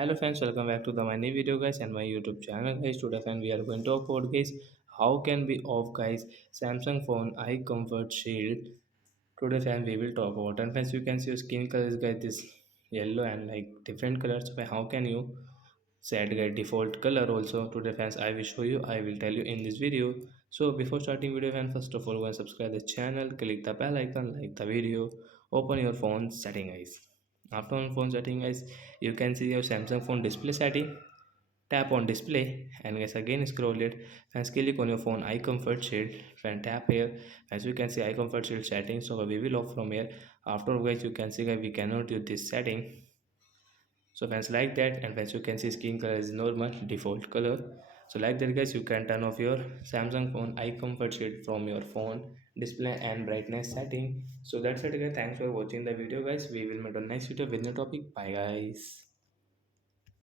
Hello friends, welcome back to my new video guys and my YouTube channel guys. Today friends we are going to talk about guys how can we off guys Samsung phone eye comfort shield. Today friends we will talk about, and friends you can see your skin colors guys this yellow and like different colors. So how can you set guide default color also? Today friends I will show you, I will tell you in this video. So before starting video friends, first of all go and subscribe the channel, click the bell icon, like the video, open your phone setting guys. After on phone setting guys, you can see your Samsung phone display setting. Tap on display and guys again scroll it and click on your phone eye comfort shield and tap here. As you can see eye comfort shield setting, so we will off from here. After guys you can see guys we cannot use this setting. So friends like that, and friends you can see skin color is normal default color. So like that guys you can turn off your Samsung phone eye comfort shield from your phone display and brightness setting. So that's it guys, thanks for watching the video guys. We will meet on next video with new topic. Bye guys.